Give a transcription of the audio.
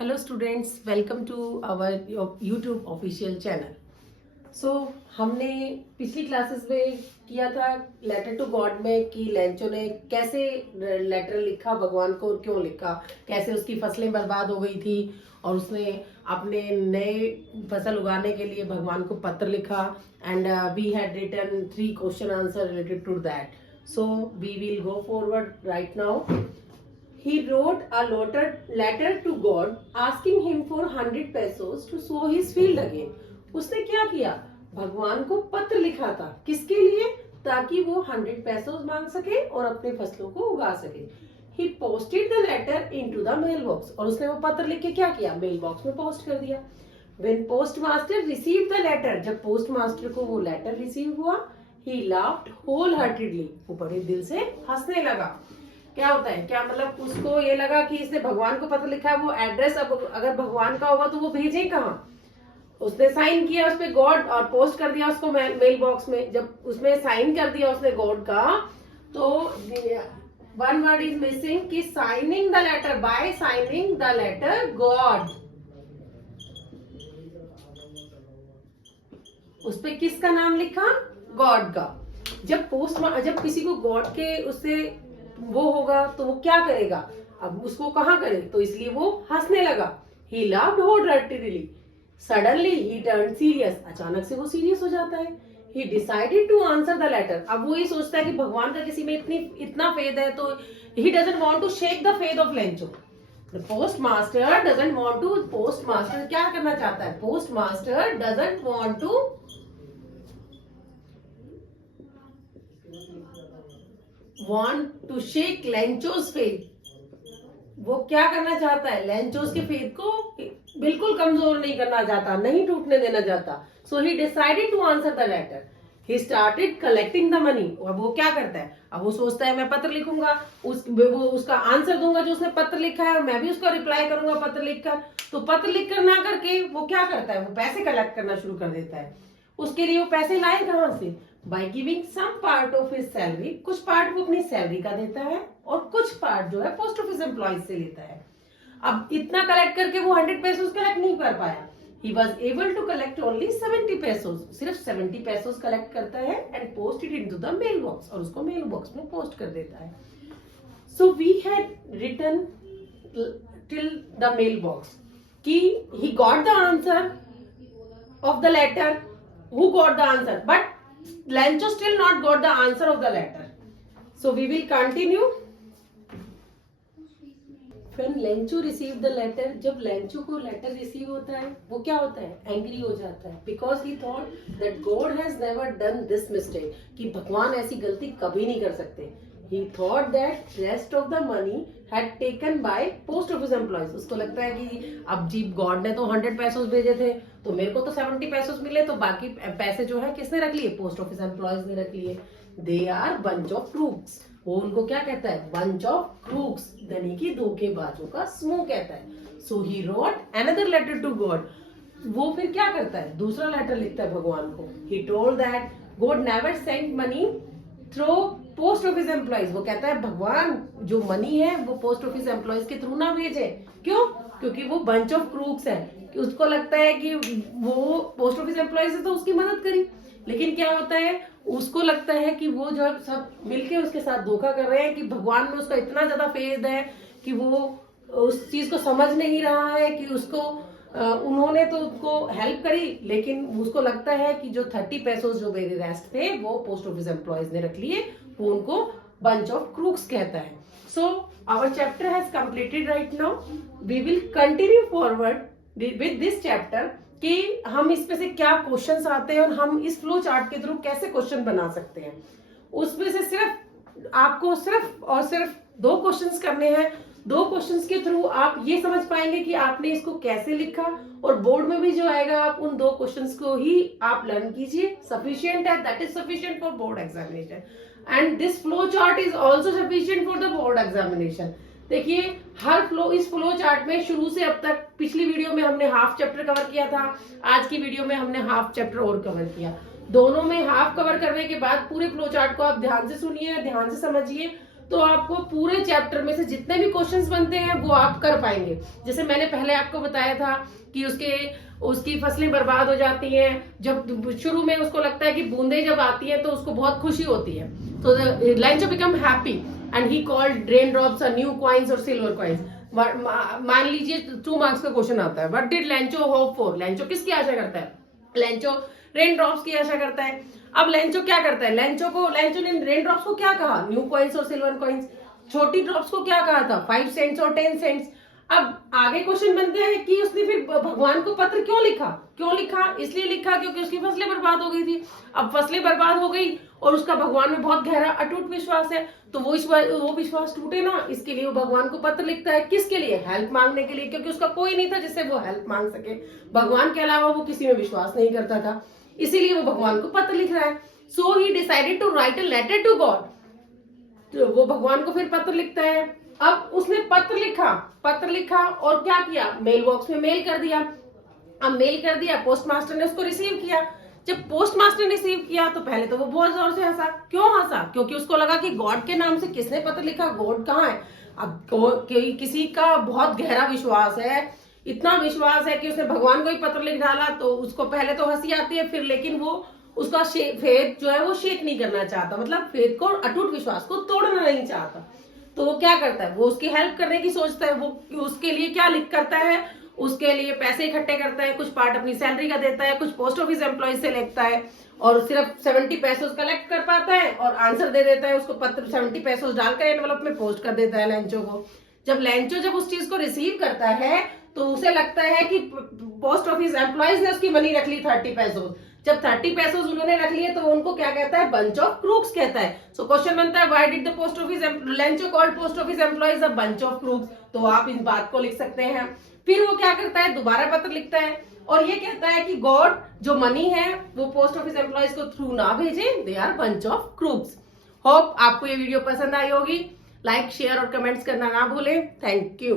Hello students, welcome to our YouTube official channel. So हमने पिछली classes में किया था लेटर टू गॉड में कि लेंचो ने कैसे लेटर लिखा भगवान को और क्यों लिखा, कैसे उसकी फसलें बर्बाद हो गई थी और उसने अपने नए फसल उगाने के लिए भगवान को पत्र लिखा। And we had written 3 question answer related to that. So we will go forward right now. He wrote a letter to God asking him for 100 pesos to sow his field again. उसने क्या किया? भगवान को पत्र लिखा था। किसके लिए? ताकि वो 100 pesos मांग सके और अपने फसलों को उगा सके। He posted the letter into the mailbox. और उसने वो पत्र लिख के क्या किया? मेल बॉक्स में पोस्ट कर दिया। When postmaster received the letter, जब पोस्टमास्टर को वो लेटर रिसीव हुआ, he laughed wholeheartedly. वो बड़े दिल से हंसने लगा। क्या होता है, क्या मतलब उसको ये लगा कि इसने भगवान को पत्र लिखा है, वो एड्रेस अब अगर भगवान का होगा तो वो भेजे कहाँ। उसने साइन किया उस पे गॉड और पोस्ट कर दिया उसको मेल बॉक्स में। जब उसमें साइन कर दिया उसने गॉड का, तो वन वर्ड इज मिसिंग कि signing the letter, by signing the letter God. उस पे किसका नाम लिखा? गॉड का। जब किसी को गॉड के उससे वो होगा तो वो क्या करेगा, अब उसको कहाँ करे, तो इसलिए वो हंसने लगा। He laughed wholeheartedly. Suddenly he turned serious. अचानक से वो सीरियस हो जाता है। He decided to answer the letter. अब वो ये सोचता है कि भगवान का किसी में इतना फेथ है, तो he doesn't want to shake the faith of Lencho. The postmaster doesn't want to. postmaster क्या करना चाहता है? postmaster doesn't want to shake Lencho's faith. वो क्या करना चाहता है? लेंचोस के फेथ को बिल्कुल कमजोर नहीं करना चाहता, नहीं टूटने देना चाहता। So he decided to answer the letter. He started collecting the money. अब वो क्या करता है? अब वो सोचता है मैं पत्र लिखूंगा, वो उसका आंसर दूंगा जो उसने पत्र लिखा है, और मैं भी उसका रिप्लाई करूंगा पत्र लिखकर। तो पत्र लिखकर ना करके वो क्या करता है? वो पैसे कलेक्ट करना शुरू कर देता है। उसके लिए वो पैसे लाए कहाँ से? By giving some part of his salary. कुछ पार्ट वो अपनी सैलरी का देता है और कुछ पार्ट जो है पोस्ट ऑफिस एम्प्लॉइज से लेता है। अब इतना कलेक्ट करके वो 100 पेसोस कलेक्ट नहीं कर पाया। He was able to collect only 70 pesos. सिर्फ 70 पेसोस कलेक्ट करता है and post it into the mail box, और उसको मेल बॉक्स में पोस्ट कर देता है। So we had written till the mail box कि he got the answer of the letter. Who got the answer? But Lencho still not got the answer of the letter. So we will continue. When Lencho received the letter, जब Lencho को letter receive होता है, वो क्या होता है? Angry हो जाता है, because he thought that God has never done this mistake, कि भगवान ऐसी गलती कभी नहीं कर सकते। He thought that rest of the money had taken by post office employees. उसको लगता है कि अब जी गॉड ने तो 100 पैसोस भेजे थे, तो मेरे को तो 70 पैसोस मिले, तो बाकी पैसे जो है किसने रख लिए? पोस्ट ऑफिस एम्प्लॉयज ने रख लिए। They are bunch of crooks. वो उनको क्या कहता है? बंच ऑफ क्रूक्स, यानी कि धोखेबाजों का समूह कहता है। So he wrote another letter to God. वो फिर क्या करता है? दूसरा लेटर लिखता है भगवान को। He told that God never sent money through post office employees. वो कहता है भगवान जो मनी है वो पोस्ट ऑफिस एम्प्लॉइज के थ्रू ना भेजे। क्यों? क्योंकि वो बंच ऑफ क्रूक्स है। कि उसको लगता है कि वो पोस्ट ऑफिस एम्प्लॉइज है तो उसकी मदद करी, लेकिन क्या होता है, उसको लगता है कि वो जो सब मिलके उसके साथ धोखा कर रहे हैं, कि भगवान में उसका इतना ज्यादा फेथ है कि वो उस चीज को समझ नहीं रहा है कि उसको उन्होंने तो उसको हेल्प करी, लेकिन उसको लगता है कि जो 30 पैसोस जो मेरे रेस्ट थे वो पोस्ट ऑफिस एम्प्लॉयज ने रख लिए, वो उनको बंच ऑफ क्रूक्स कहता है। So our chapter has completed right now. We will continue forward with this chapter कि हम इसमें से क्या क्वेश्चंस आते हैं और हम इस फ्लो चार्ट के थ्रू कैसे क्वेश्चन बना सकते हैं। उसमें से सिर्फ आपको सिर्फ 2 क्वेश्चंस करने हैं। 2 क्वेश्चंस के थ्रू आप ये समझ पाएंगे कि आपने इसको कैसे लिखा, और बोर्ड में भी जो आएगा आप उन 2 क्वेश्चंस को ही आप लर्न कीजिए। सफिशिएंट है, that is sufficient for board examination, and this flow chart is also sufficient for the board examination. देखिए इस फ्लो चार्ट में शुरू से अब तक, पिछली वीडियो में हमने हाफ चैप्टर कवर किया था, आज की वीडियो में हमने हाफ चैप्टर और कवर किया। दोनों में हाफ कवर करने के बाद पूरे फ्लो चार्ट को आप ध्यान से सुनिए, ध्यान से समझिए, तो आपको पूरे चैप्टर में से जितने भी क्वेश्चंस बनते हैं वो आप कर पाएंगे। जैसे मैंने पहले आपको बताया था कि उसकी फसलें बर्बाद हो जाती हैं, जब शुरू में उसको लगता है कि बूंदे जब आती हैं तो उसको बहुत खुशी होती है, तो Lencho become happy and he called rain drops are new coins और सिल्वर कॉइन्स। मान लीजिए 2 मार्क्स का क्वेश्चन आता है, what did Lencho hope for? Lencho किसकी आशा करता है? लेंचो रेन ड्रॉप्स की आशा करता है। अब लेंचो क्या करता है? लेंचो ने रेन ड्रॉप्स को क्या कहा? न्यू कॉइन्स और सिल्वर कॉइन्स। छोटी ड्रॉप्स को क्या कहा था? 5 सेंट्स और 10 सेंट्स। अब आगे क्वेश्चन बनते हैं कि उसने फिर भगवान को पत्र क्यों लिखा? इसलिए लिखा क्योंकि उसकी फसलें बर्बाद हो गई थी। अब फसलें बर्बाद हो गई और उसका भगवान में बहुत गहरा अटूट विश्वास है, तो वो विश्वास टूटे ना, इसके लिए वो भगवान को पत्र लिखता है। किसके लिए? हेल्प मांगने के लिए, क्योंकि उसका कोई नहीं था जिससे वो हेल्प मांग सके। भगवान के अलावा वो किसी में विश्वास नहीं करता था, इसीलिए वो भगवान को पत्र लिख रहा है। So he decided to write a letter to God. तो वो भगवान को फिर पत्र लिखता है। अब उसने पत्र लिखा और क्या किया? मेल बॉक्स में मेल कर दिया। अब मेल कर दिया, पोस्ट मास्टर ने उसको रिसीव किया। जब पोस्ट मास्टर ने रिसीव किया तो पहले तो वो बहुत जोर से हंसा। क्यों हंसा? क्योंकि उसको लगा कि गॉड के नाम से किसने पत्र लिखा, गॉड कहाँ है? अब किसी का बहुत गहरा विश्वास है, इतना विश्वास है कि उसने भगवान को ही पत्र लिख डाला, तो उसको पहले तो हंसी आती है, फिर लेकिन वो उसका फेथ जो है वो शेक नहीं करना चाहता, मतलब फेथ को, अटूट विश्वास को तोड़ना नहीं चाहता। तो वो क्या करता है? वो उसकी हेल्प करने की सोचता है। वो उसके लिए क्या करता है? उसके लिए पैसे इकट्ठे करता है, कुछ पार्ट अपनी सैलरी का देता है, कुछ पोस्ट ऑफिस एम्प्लॉय से लेता है और सिर्फ 70 पैसे कलेक्ट कर पाता है और आंसर दे देता है उसको। पत्र 70 पैसे डालकर एनवेलप में पोस्ट कर देता है लेंचो को। जब उस चीज को रिसीव करता है तो उसे लगता है कि पोस्ट ऑफिस एम्प्लॉयज ने उसकी मनी रख ली 30 पैसों। जब 30 पैसों उन्होंने रख लिए तो उनको क्या कहता है? बंच ऑफ क्रूक्स कहता है। सो क्वेश्चन बनता है, why did the post office Lencho called post office employees a bunch of crooks? तो आप इस बात को लिख सकते हैं। फिर वो क्या करता है? दोबारा पत्र लिखता है और ये कहता है कि गॉड जो मनी है वो पोस्ट ऑफिस एम्प्लॉयज को थ्रू ना भेजे, they are bunch of crooks. Hope आपको ये वीडियो पसंद आई होगी। लाइक, शेयर और कमेंट्स करना ना भूलें। Thank you.